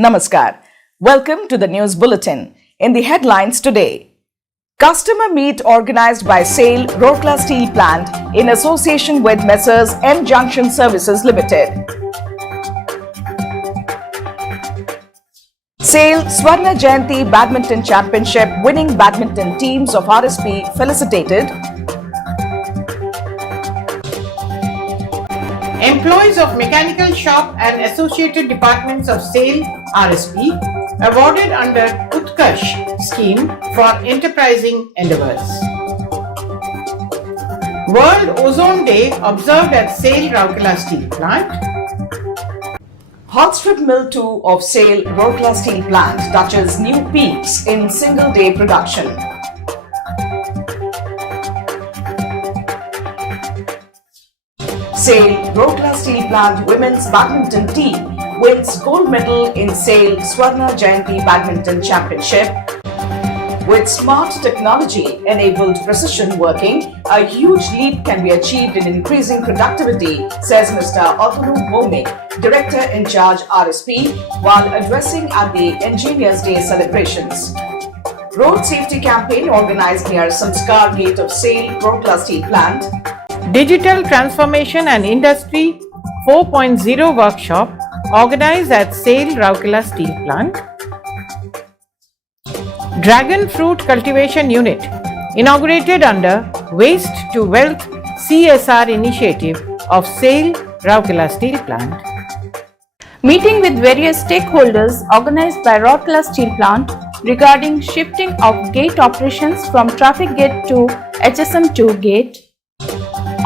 Namaskar. Welcome to the News Bulletin. In the headlines today, customer meet organized by SAIL Rourkela Steel Plant in association with Messrs M Junction Services Limited. SAIL Swarna Jayanti Badminton Championship winning badminton teams of RSP felicitated. Employees of mechanical shop and associated departments of SAIL RSP awarded under Utkarsh scheme for enterprising endeavors. World Ozone Day observed at SAIL Rourkela Steel Plant. Hot strip mill 2 of SAIL Rourkela Steel Plant touches new peaks in single-day production. SAIL Rourkela Steel Plant women's badminton team wins gold medal in SAIL Swarna Jayanti Badminton Championship. With smart technology-enabled precision working, a huge leap can be achieved in increasing productivity, says Mr. Otulu Bhomik, Director in charge RSP, while addressing at the Engineers Day celebrations. Road safety campaign organized near Samskar Gate of SAIL Rourkela Steel Plant. Digital Transformation and Industry 4.0 workshop organized at SAIL Rourkela Steel Plant. Dragon Fruit Cultivation Unit inaugurated under Waste to Wealth CSR initiative of SAIL Rourkela Steel Plant. Meeting with various stakeholders organized by Rourkela Steel Plant regarding shifting of gate operations from traffic gate to HSM2 gate.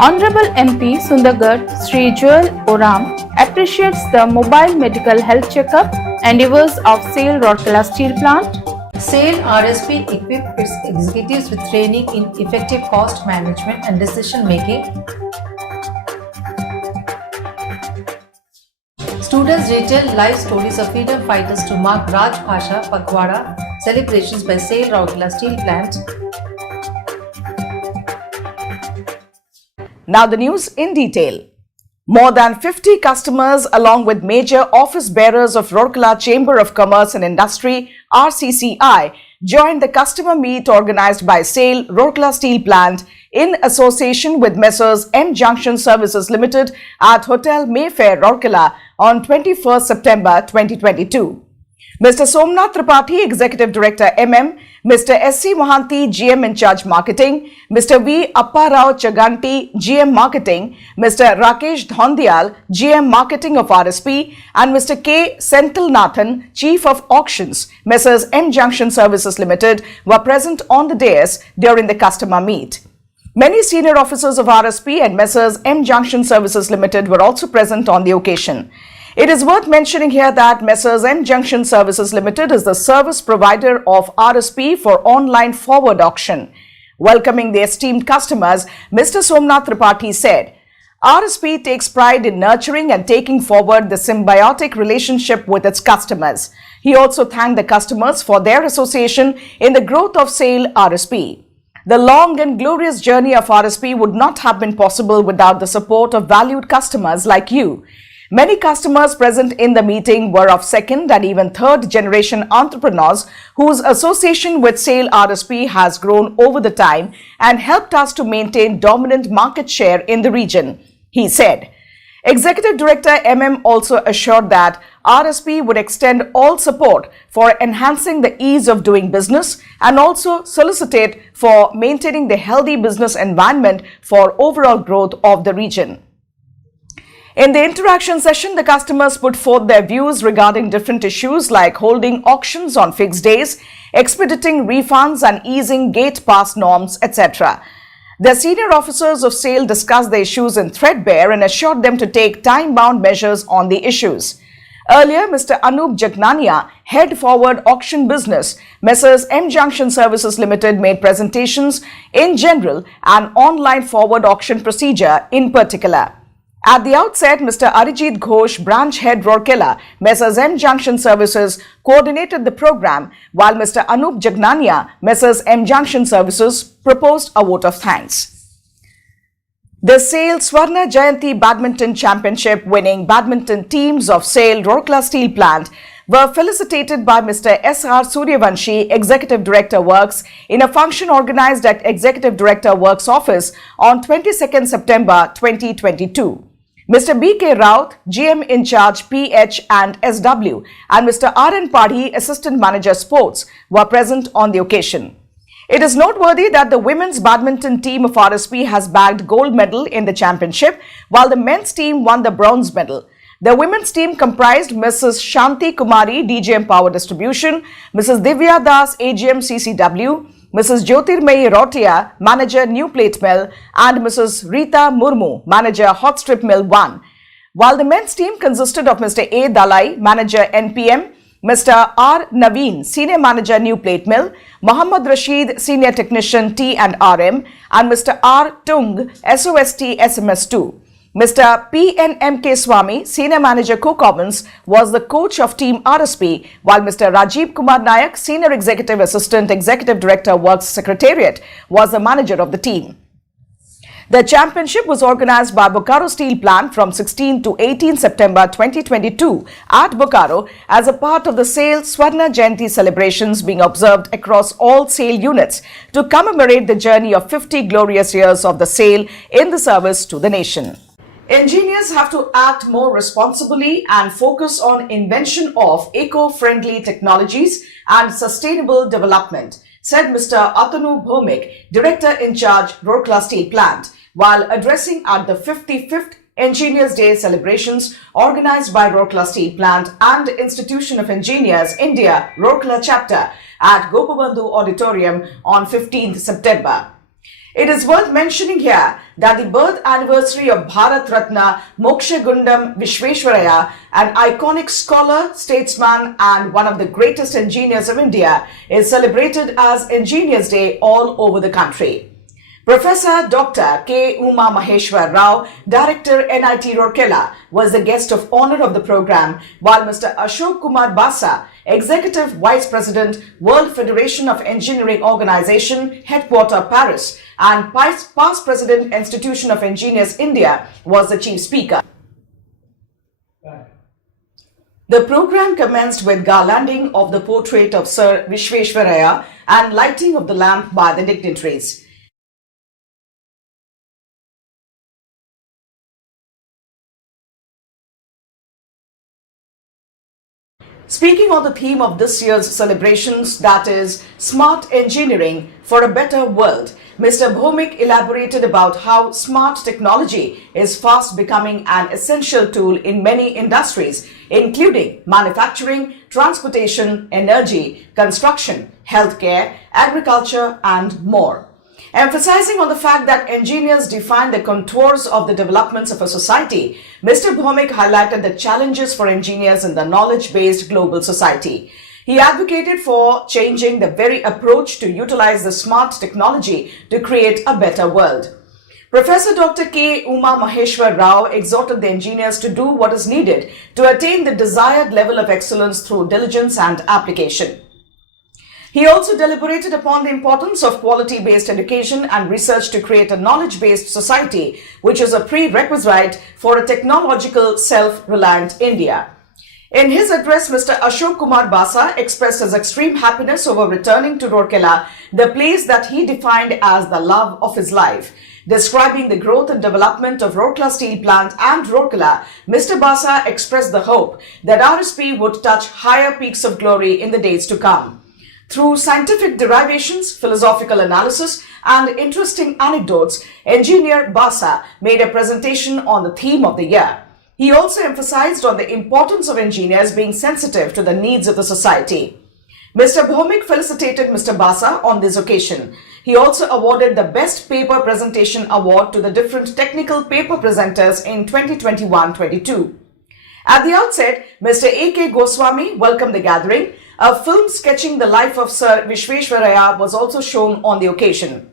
Honorable MP Sundargarh Sri Joel Oram appreciates the mobile medical health checkup endeavors of SAIL Rourkela Steel Plant. SAIL RSP equipped its executives with training in effective cost management and decision making. Students retell live stories of freedom fighters to mark Raj Bhasha Pakwara celebrations by SAIL Rourkela Steel Plant. Now the news in detail. More than 50 customers along with major office bearers of Rourkela Chamber of Commerce and Industry RCCI joined the customer meet organized by SAIL Rourkela Steel Plant in association with Messrs M Junction Services Limited at Hotel Mayfair Rourkela on 21st September 2022. Mr. Somnath Tripathi, Executive Director MM, Mr. S.C. Mohanty, GM in charge Marketing, Mr. V. Apparao Chaganti, GM Marketing, Mr. Rakesh Dhondial, GM Marketing of RSP, and Mr. K. Senthilnathan, Chief of Auctions, Messrs. M Junction Services Limited, were present on the dais during the customer meet. Many senior officers of RSP and Messrs. M Junction Services Limited were also present on the occasion. It is worth mentioning here that Messrs. M Junction Services Limited is the service provider of RSP for online forward auction. Welcoming the esteemed customers, Mr. Somnath Tripathi said, RSP takes pride in nurturing and taking forward the symbiotic relationship with its customers. He also thanked the customers for their association in the growth of SAIL RSP. The long and glorious journey of RSP would not have been possible without the support of valued customers like you. Many customers present in the meeting were of second and even third generation entrepreneurs whose association with SAIL RSP has grown over the time and helped us to maintain dominant market share in the region, he said. Executive Director MM also assured that RSP would extend all support for enhancing the ease of doing business and also solicitate for maintaining the healthy business environment for overall growth of the region. In the interaction session, the customers put forth their views regarding different issues like holding auctions on fixed days, expediting refunds and easing gate pass norms, etc. The senior officers of SAIL discussed the issues in threadbare and assured them to take time-bound measures on the issues. Earlier, Mr. Anup Jagnania, Head Forward Auction Business, Messrs. M Junction Services Limited made presentations in general and online forward auction procedure in particular. At the outset, Mr. Arijit Ghosh, Branch Head Rourkela, Messrs. M Junction Services, coordinated the program, while Mr. Anup Jagnania, Messrs. M Junction Services, proposed a vote of thanks. The SAIL Swarna Jayanti Badminton Championship winning badminton teams of SAIL Rourkela Steel Plant were felicitated by Mr. S.R. Suryavanshi, Executive Director Works, in a function organized at Executive Director Works office on 22nd September 2022. Mr. B.K. Raut, GM in charge PH and SW, and Mr. R.N. Padhi, Assistant Manager Sports, were present on the occasion. It is noteworthy that the women's badminton team of RSP has bagged gold medal in the championship, while the men's team won the bronze medal. The women's team comprised Mrs. Shanti Kumari, DGM Power Distribution, Mrs. Divya Das, AGM CCW, Mrs. Jyotirmayi Rotia, Manager New Plate Mill, and Mrs. Rita Murmu, Manager Hot Strip Mill 1. While the men's team consisted of Mr. A. Dalai, Manager NPM, Mr. R. Naveen, Senior Manager New Plate Mill, Muhammad Rashid, Senior Technician T&RM, and Mr. R. Tung, SOST SMS2. Mr. P.N.M.K. Swami, Senior Manager Co-Commons, was the coach of Team RSP, while Mr. Rajiv Kumar Nayak, Senior Executive Assistant, Executive Director Works Secretariat, was the manager of the team. The championship was organized by Bokaro Steel Plant from 16 to 18 September 2022 at Bokaro as a part of the SAIL Swarna Jayanti celebrations being observed across all SAIL units to commemorate the journey of 50 glorious years of the SAIL in the service to the nation. Engineers have to act more responsibly and focus on invention of eco-friendly technologies and sustainable development, said Mr. Atanu Bhomik, Director in charge, Rourkela Steel Plant, while addressing at the 55th Engineers Day celebrations organized by Rourkela Steel Plant and Institution of Engineers India Rourkela Chapter at Gopabandhu Auditorium on 15th September. It is worth mentioning here that the birth anniversary of Bharat Ratna Moksha Gundam Vishveshwaraya, an iconic scholar, statesman and one of the greatest engineers of India, is celebrated as Engineers Day all over the country. Professor Dr. K. Uma Maheshwar Rao, Director NIT Rourkela, was the guest of honor of the program, while Mr. Ashok Kumar Basa, Executive Vice President, World Federation of Engineering Organization, Headquarter Paris, and Past President, Institution of Engineers India, was the chief speaker. The program commenced with garlanding of the portrait of Sir Vishveshwaraya and lighting of the lamp by the dignitaries. Speaking on the theme of this year's celebrations, that is Smart Engineering for a Better World, Mr. Bhomik elaborated about how smart technology is fast becoming an essential tool in many industries, including manufacturing, transportation, energy, construction, healthcare, agriculture, and more. Emphasizing on the fact that engineers define the contours of the developments of a society, Mr. Bhomik highlighted the challenges for engineers in the knowledge-based global society. He advocated for changing the very approach to utilize the smart technology to create a better world. Professor Dr. K. Uma Maheshwar Rao exhorted the engineers to do what is needed to attain the desired level of excellence through diligence and application. He also deliberated upon the importance of quality-based education and research to create a knowledge-based society, which is a prerequisite for a technological, self-reliant India. In his address, Mr. Ashok Kumar Basa expressed his extreme happiness over returning to Rourkela, the place that he defined as the love of his life. Describing the growth and development of Rourkela Steel Plant and Rourkela, Mr. Basa expressed the hope that RSP would touch higher peaks of glory in the days to come. Through scientific derivations, philosophical analysis, and interesting anecdotes, Engineer Basa made a presentation on the theme of the year. He also emphasized on the importance of engineers being sensitive to the needs of the society. Mr. Bhomik felicitated Mr. Basa on this occasion. He also awarded the Best Paper Presentation Award to the different technical paper presenters in 2021-22. At the outset, Mr. A.K. Goswami welcomed the gathering. A film sketching the life of Sir Vishveshwaraya was also shown on the occasion.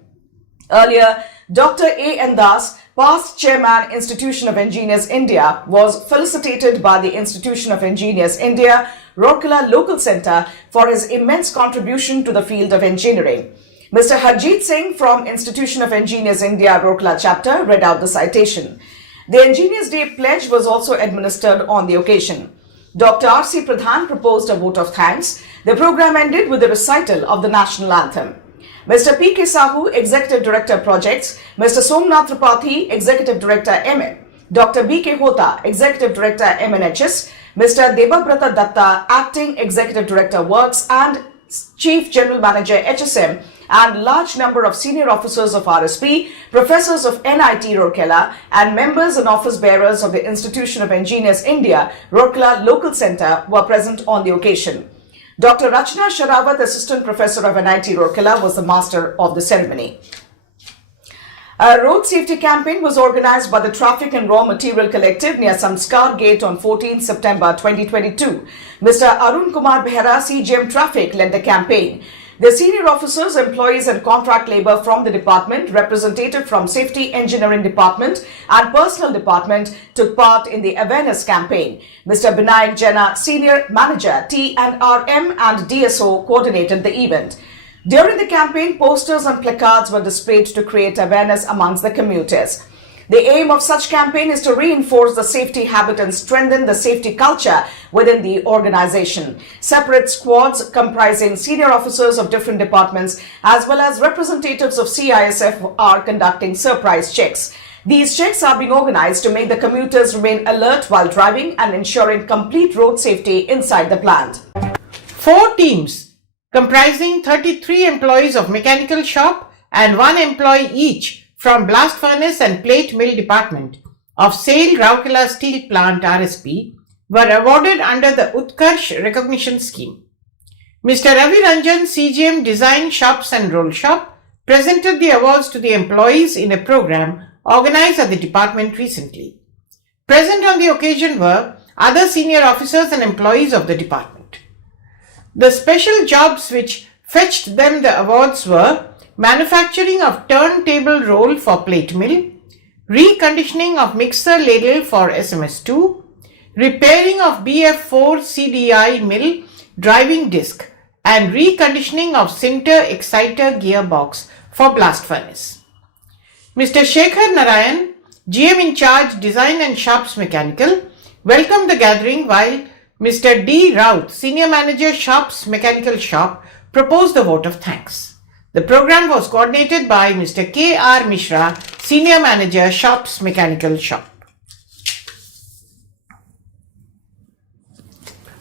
Earlier, Dr. A.N. Das, past Chairman, Institution of Engineers India, was felicitated by the Institution of Engineers India, Rourkela Local Centre, for his immense contribution to the field of engineering. Mr. Harjeet Singh from Institution of Engineers India, Rourkela Chapter, read out the citation. The Engineers Day pledge was also administered on the occasion. Dr. R.C. Pradhan proposed a vote of thanks. The program ended with the recital of the national anthem. Mr. P.K. Sahu, Executive Director Projects, Mr. Somnath Tripathi, Executive Director MM, Dr. B.K. Hota, Executive Director MNHS, Mr. Debabrata Datta, Acting Executive Director Works and Chief General Manager HSM, and large number of senior officers of RSP, professors of NIT Rourkela and members and office bearers of the Institution of Engineers India, Rourkela Local Centre were present on the occasion. Dr. Rachna Sharawat, Assistant Professor of NIT Rourkela, was the master of the ceremony. A road safety campaign was organized by the Traffic and Raw Material Collective near Samskar Gate on 14 September 2022. Mr. Arun Kumar Behra, CGM Traffic, led the campaign. The senior officers, employees and contract labour from the department, representative from Safety Engineering Department and Personnel Department took part in the awareness campaign. Mr. Binayak Jena, Senior Manager, T&RM and DSO, coordinated the event. During the campaign, posters and placards were displayed to create awareness amongst the commuters. The aim of such campaign is to reinforce the safety habit and strengthen the safety culture within the organization. Separate squads comprising senior officers of different departments as well as representatives of CISF are conducting surprise checks. These checks are being organized to make the commuters remain alert while driving and ensuring complete road safety inside the plant. 4 teams comprising 33 employees of mechanical shop and 1 employee each from blast furnace and plate mill department of SAIL Rourkela Steel Plant RSP were awarded under the Utkarsh recognition scheme. Mr. Ravi Ranjan, CGM Design Shops and Roll Shop, presented the awards to the employees in a program organized at the department recently. Present on the occasion were other senior officers and employees of the department. The special jobs which fetched them the awards were manufacturing of turntable roll for plate mill, reconditioning of mixer ladle for SMS2, repairing of BF4 CDI mill driving disc, and reconditioning of sinter exciter gearbox for blast furnace. Mr. Shekhar Narayan, GM in charge Design and Shops Mechanical, welcomed the gathering while Mr. D. Raut, Senior Manager Shops Mechanical Shop, proposed the vote of thanks. The program was coordinated by Mr. K. R. Mishra, Senior Manager Shops Mechanical Shop.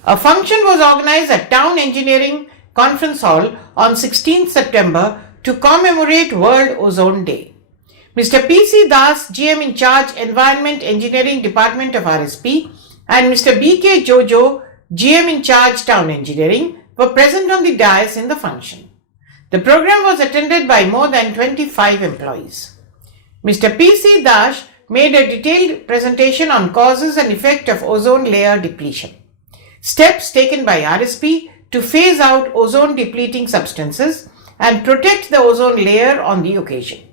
A function was organized at Town Engineering Conference Hall on 16th September to commemorate World Ozone Day. Mr. P. C. Das, GM in charge Environment Engineering Department of RSP, and Mr. B. K. Jojo, GM in charge Town Engineering, were present on the dais in the function. The program was attended by more than 25 employees. Mr. P. C. Dash made a detailed presentation on causes and effect of ozone layer depletion, steps taken by RSP to phase out ozone depleting substances and protect the ozone layer on the occasion.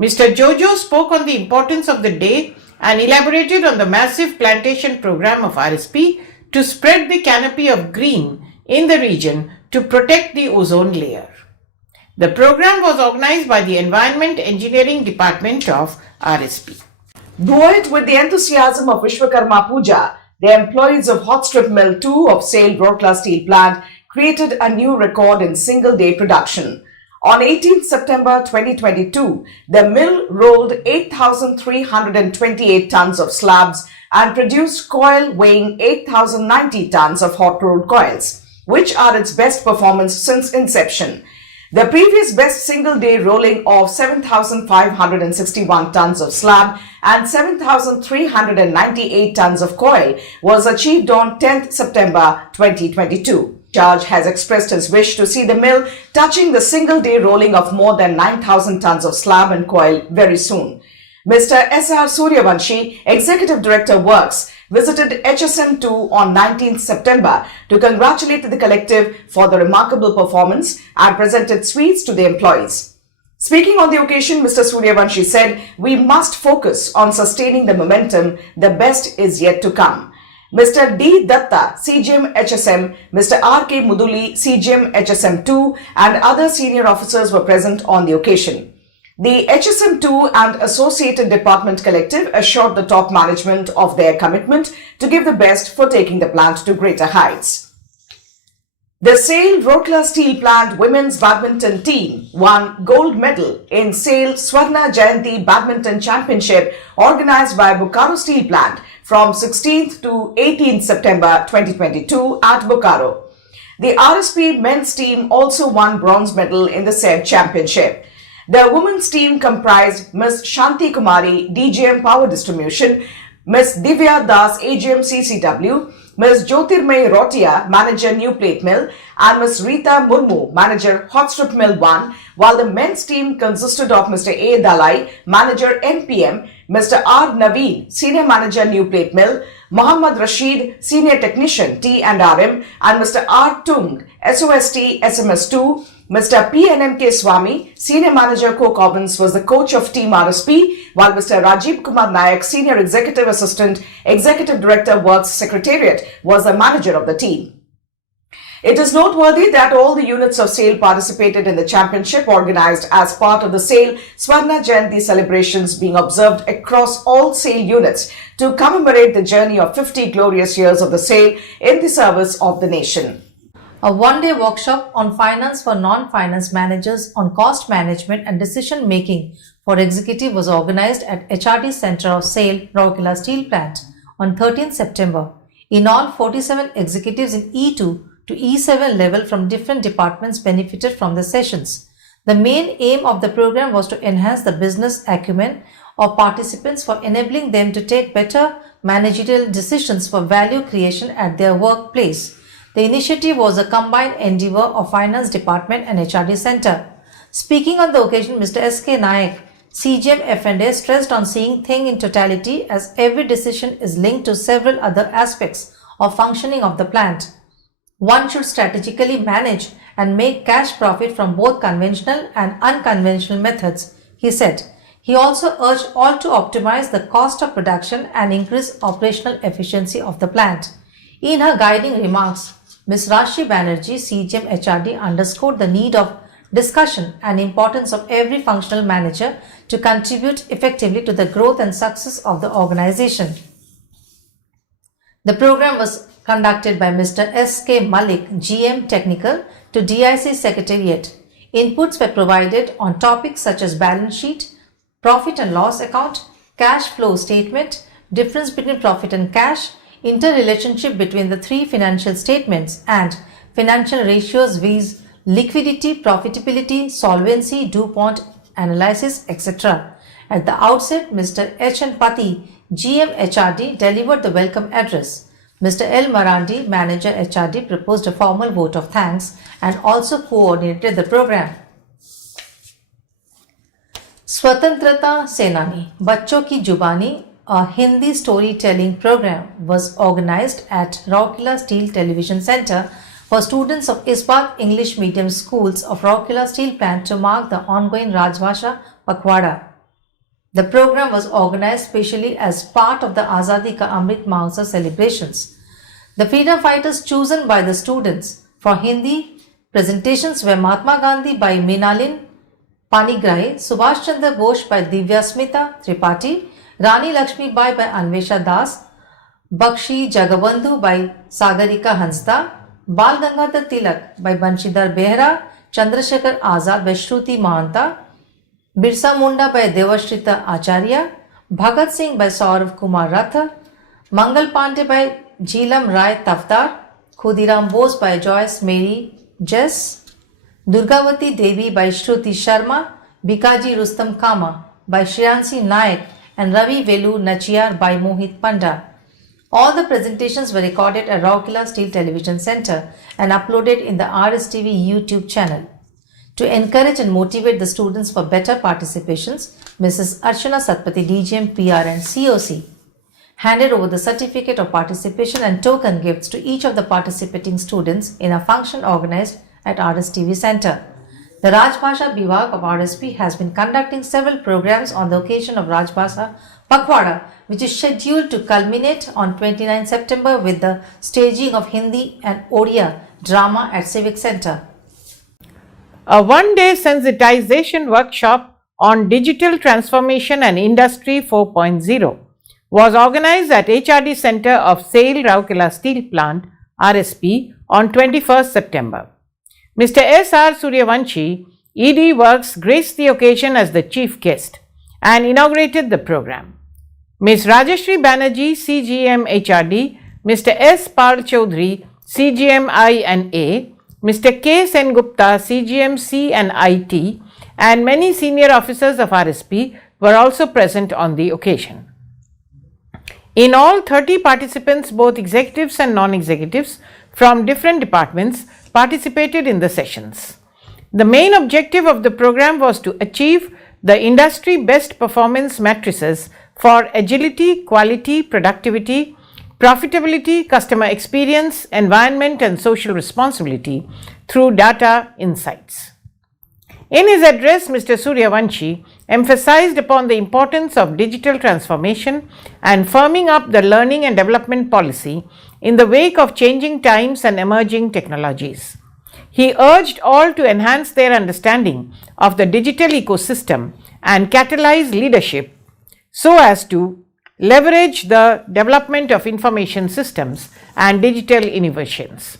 Mr. Jojo spoke on the importance of the day and elaborated on the massive plantation program of RSP to spread the canopy of green in the region to protect the ozone layer. The program was organized by the Environment Engineering Department of RSP. Buoyed with the enthusiasm of Vishwakarma Puja, the employees of Hot Strip Mill 2 of SAIL Rourkela Steel Plant created a new record in single-day production. On 18 September 2022, the mill rolled 8,328 tons of slabs and produced coil weighing 8,090 tons of hot-rolled coils, which are its best performance since inception. The previous best single-day rolling of 7,561 tons of slab and 7,398 tons of coil was achieved on 10th September 2022. Charge has expressed his wish to see the mill touching the single-day rolling of more than 9,000 tons of slab and coil very soon. Mr. S.R. Suryavanshi, Executive Director Works, visited HSM2 on 19th September to congratulate the collective for the remarkable performance and presented sweets to the employees. Speaking on the occasion, Mr. Suryavanshi said, "We must focus on sustaining the momentum. The best is yet to come." Mr. D. Datta, CGM HSM, Mr. R. K. Muduli, CGM HSM2 and other senior officers were present on the occasion. The HSM2 and Associated Department Collective assured the top management of their commitment to give the best for taking the plant to greater heights. The SAIL Rourkela Steel Plant Women's Badminton team won gold medal in SAIL Swarna Jayanti Badminton Championship organized by Bokaro Steel Plant from 16th to 18th September 2022 at Bokaro. The RSP men's team also won bronze medal in the said championship. The women's team comprised Ms. Shanti Kumari, DGM Power Distribution, Ms. Divya Das, AGM CCW, Ms. Jyotirmay Rotia, Manager New Plate Mill, and Ms. Rita Murmu, Manager Hot Strip Mill 1, while the men's team consisted of Mr. A. Dalai, Manager NPM, Mr. R. Naveen, Senior Manager New Plate Mill, Muhammad Rashid, Senior Technician T&RM, and Mr. R. Tung, SOST SMS2, Mr. PNMK Swami, Senior Manager Coke Ovens, was the coach of Team RSP, while Mr. Rajiv Kumar Nayak, Senior Executive Assistant, Executive Director Works Secretariat, was the manager of the team. It is noteworthy that all the units of SAIL participated in the championship organized as part of the SAIL Swarna Jayanti celebrations being observed across all SAIL units to commemorate the journey of 50 glorious years of the SAIL in the service of the nation. A one-day workshop on finance for non-finance managers on cost management and decision making for executive was organized at HRD Center of SAIL Rourkela Steel Plant on 13th September. In all, 47 executives in E2 to E7 level from different departments benefited from the sessions. The main aim of the program was to enhance the business acumen of participants for enabling them to take better managerial decisions for value creation at their workplace. The initiative was a combined endeavor of Finance Department and HRD Center. Speaking on the occasion, Mr. S.K. Nayak, CGM F&A, stressed on seeing thing in totality as every decision is linked to several other aspects of functioning of the plant. One should strategically manage and make cash profit from both conventional and unconventional methods, he said. He also urged all to optimize the cost of production and increase operational efficiency of the plant. In her guiding remarks, Ms. Rashi Banerjee, CGM HRD, underscored the need of discussion and importance of every functional manager to contribute effectively to the growth and success of the organization. The program was conducted by Mr. S.K. Malik, GM Technical, to DIC Secretariat. Inputs were provided on topics such as balance sheet, profit and loss account, cash flow statement, difference between profit and cash, interrelationship between the three financial statements, and financial ratios viz. Liquidity, profitability, solvency, DuPont analysis, etc. At the outset, Mr. H. N. Pati, GM HRD, delivered the welcome address. Mr. L. Marandi, Manager HRD, proposed a formal vote of thanks and also coordinated the program. Swatantrata Senani, Bachcho Ki Jubani, a Hindi storytelling program, was organized at Rourkela Steel Television Center for students of Ispat English Medium Schools of Rourkela Steel Plant to mark the ongoing Rajbhasha Pakwada. The program was organized specially as part of the Azadi Ka Amrit Mahotsav celebrations. The freedom fighters chosen by the students for Hindi presentations were Mahatma Gandhi by Meenalin Panigrahi, Subhash Chandra Bose by Divyasmita Tripathi, Rani Lakshmi Bai by Anvesha Das, Bakshi Jagabandhu by Sagarika Hansda, Bal Gangadhar Tilak by Banshidhar Behra, Chandrasekhar Azad by Shruti Mahanta, Birsa Munda by Devashrita Acharya, Bhagat Singh by Saurav Kumar Rath, Mangal Pandey by Jhilam Rai Tafdar, Khudiram Bose by Joyce Mary Jess, Durgavati Devi by Shruti Sharma, Bikaji Rustam Kama by Shriyansi Nayak, and Ravi Velu Nachiyar by Mohit Panda. All the presentations were recorded at Rourkela Steel Television Center and uploaded in the RSTV YouTube channel. To encourage and motivate the students for better participations, Mrs. Archana Satpathy, DGM PR and COC, handed over the certificate of participation and token gifts to each of the participating students in a function organized at RSTV Center. The Rajbhasha Bivag of RSP has been conducting several programs on the occasion of Rajbhasha Pakwada, which is scheduled to culminate on 29 September with the staging of Hindi and Odia drama at Civic Center. A one-day sensitization workshop on Digital Transformation and Industry 4.0 was organized at HRD Center of SAIL Rourkela Steel Plant RSP on 21st September. Mr. S.R. Suryavanshi, ED Works, graced the occasion as the chief guest and inaugurated the program. Ms. Rajashri Banerjee, CGM HRD, Mr. S. Pal Chaudhary, CGM I&A, Mr. K. Sengupta, CGM C and IT, and many senior officers of RSP were also present on the occasion. In all, 30 participants, both executives and non-executives from different departments, participated in the sessions. The main objective of the program was to achieve the industry best performance matrices for agility, quality, productivity, profitability, customer experience, environment and social responsibility through data insights. In his address, Mr. Suryavanshi emphasized upon the importance of digital transformation and firming up the learning and development policy in the wake of changing times and emerging technologies. He urged all to enhance their understanding of the digital ecosystem and catalyze leadership so as to leverage the development of information systems and digital innovations.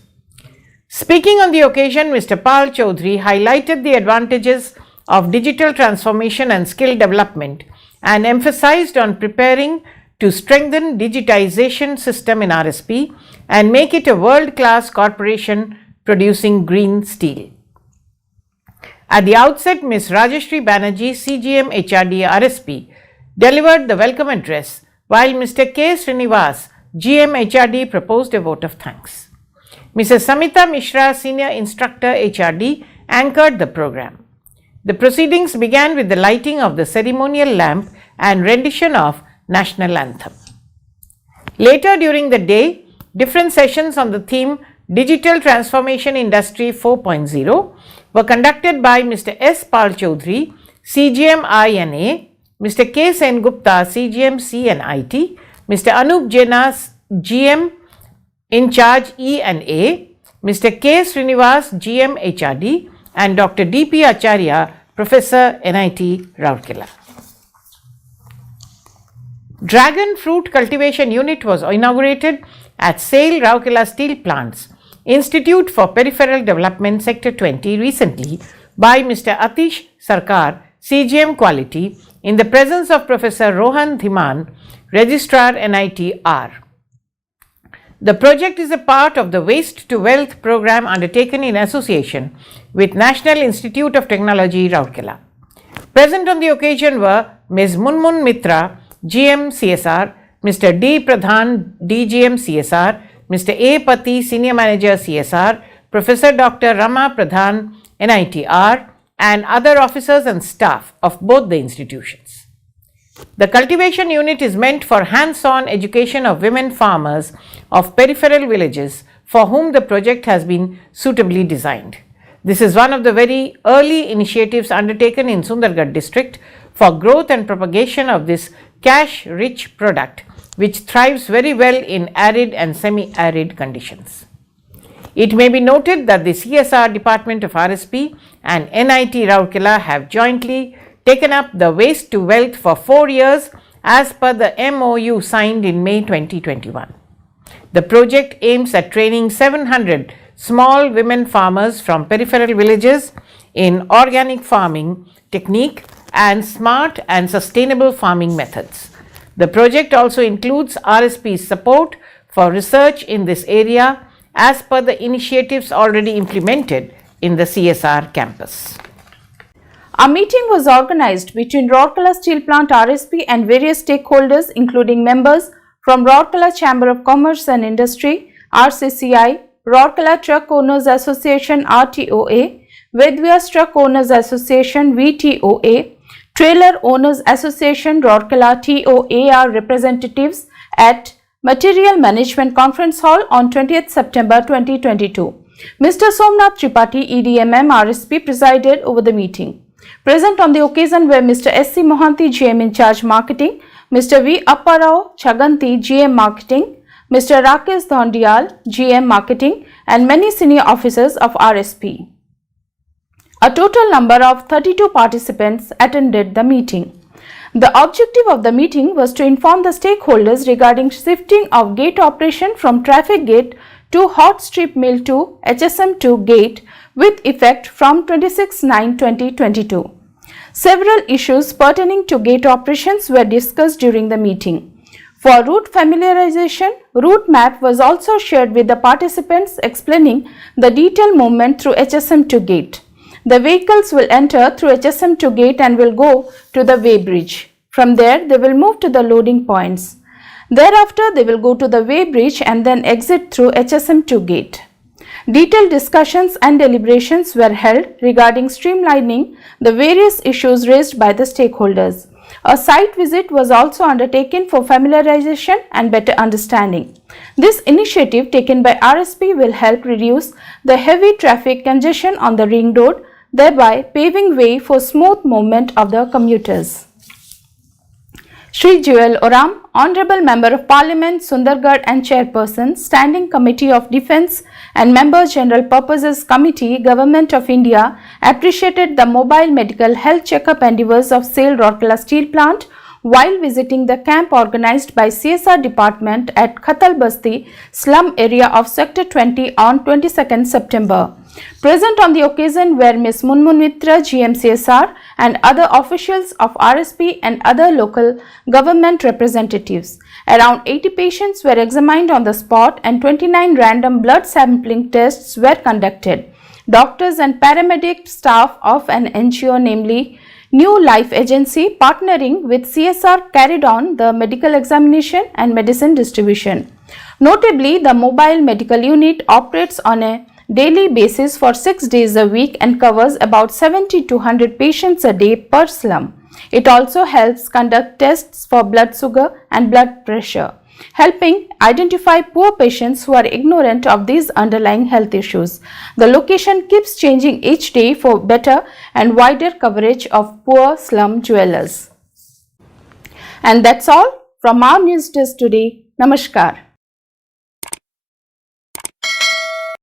Speaking on the occasion, Mr. Pal Chaudhary highlighted the advantages of digital transformation and skill development and emphasized on preparing to strengthen digitization system in RSP and make it a world-class corporation producing green steel. At the outset, Ms. Rajashri Banerjee, CGM HRD RSP, delivered the welcome address, while Mr. K. Srinivas, GM HRD, proposed a vote of thanks. Mrs. Samita Mishra, Senior Instructor HRD, anchored the program. The proceedings began with the lighting of the ceremonial lamp and rendition of National Anthem. Later during the day, different sessions on the theme Digital Transformation Industry 4.0 were conducted by Mr. S. Pal Chaudhary, CGM I&A, Mr. K. Sengupta, CGM C and IT, Mr. Anup Jaina, GM in charge E&A, Mr. K. Srinivas, GM HRD, and Dr. D.P. Acharya, Professor NIT Rourkela. Dragon Fruit Cultivation Unit was inaugurated at SAIL Rourkela Steel Plants, Institute for Peripheral Development Sector 20 recently by Mr. Atish Sarkar, CGM Quality, in the presence of Professor Rohan Dhiman, Registrar NIT R. The project is a part of the Waste to Wealth program undertaken in association with National Institute of Technology, Rourkela. Present on the occasion were Ms. Munmun Mitra, GM CSR, Mr. D. Pradhan, DGM CSR, Mr. A. Pati, Senior Manager CSR, Professor Dr. Rama Pradhan, NITR, and other officers and staff of both the institutions. The cultivation unit is meant for hands-on education of women farmers of peripheral villages for whom the project has been suitably designed. This is one of the very early initiatives undertaken in Sundargarh district for growth and propagation of this cash-rich product, which thrives very well in arid and semi-arid conditions. It may be noted that the CSR department of RSP and NIT Rourkela have jointly taken up the Waste to Wealth for 4 years as per the MOU signed in May 2021. The project aims at training 700 small women farmers from peripheral villages in organic farming technique and smart and sustainable farming methods. The project also includes RSP's support for research in this area as per the initiatives already implemented in the CSR campus. A meeting was organized between Rourkela Steel Plant RSP and various stakeholders including members from Rourkela Chamber of Commerce and Industry RCCI, Rourkela Truck Owners Association RTOA, Vedvyas Truck Owners Association VTOA, Trailer Owners Association Rourkela TOAR representatives at Material Management Conference Hall on 20th September 2022. Mr. Somnath Tripathi, EDMM RSP, presided over the meeting. Present on the occasion were Mr. S.C. Mohanty, GM in charge Marketing, Mr. V. Apparao Chaganti, GM Marketing, Mr. Rakesh Dhondial, GM Marketing, and many senior officers of RSP. A total number of 32 participants attended the meeting. The objective of the meeting was to inform the stakeholders regarding shifting of gate operation from traffic gate to hot strip mill to HSM2 gate with effect from 26/9/2022. Several issues pertaining to gate operations were discussed during the meeting. For route familiarization, route map was also shared with the participants explaining the detailed movement through HSM2 gate. The vehicles will enter through HSM2 gate and will go to the weigh bridge. From there, they will move to the loading points. Thereafter, they will go to the weigh bridge and then exit through HSM2 gate. Detailed discussions and deliberations were held regarding streamlining the various issues raised by the stakeholders. A site visit was also undertaken for familiarization and better understanding. This initiative taken by RSP will help reduce the heavy traffic congestion on the ring road, thereby paving way for smooth movement of the commuters. Shri Jewel Oram, Honorable Member of Parliament, Sundargarh and Chairperson, Standing Committee of Defence and Member General Purposes Committee, Government of India, appreciated the mobile medical health checkup endeavours of SAIL Rourkela Steel Plant while visiting the camp organized by CSR Department at Khatal Basti slum area of Sector 20 on 22nd September. Present on the occasion were Ms. Munmun Mitra, GMCSR, and other officials of RSP and other local government representatives. Around 80 patients were examined on the spot and 29 random blood sampling tests were conducted. Doctors and paramedic staff of an NGO, namely New Life Agency, partnering with CSR, carried on the medical examination and medicine distribution. Notably, the mobile medical unit operates on a daily basis for 6 days a week and covers about 70 to 100 patients a day per slum. It also helps conduct tests for blood sugar and blood pressure, helping identify poor patients who are ignorant of these underlying health issues. The location keeps changing each day for better and wider coverage of poor slum dwellers. And that's all from our news desk today. Namaskar.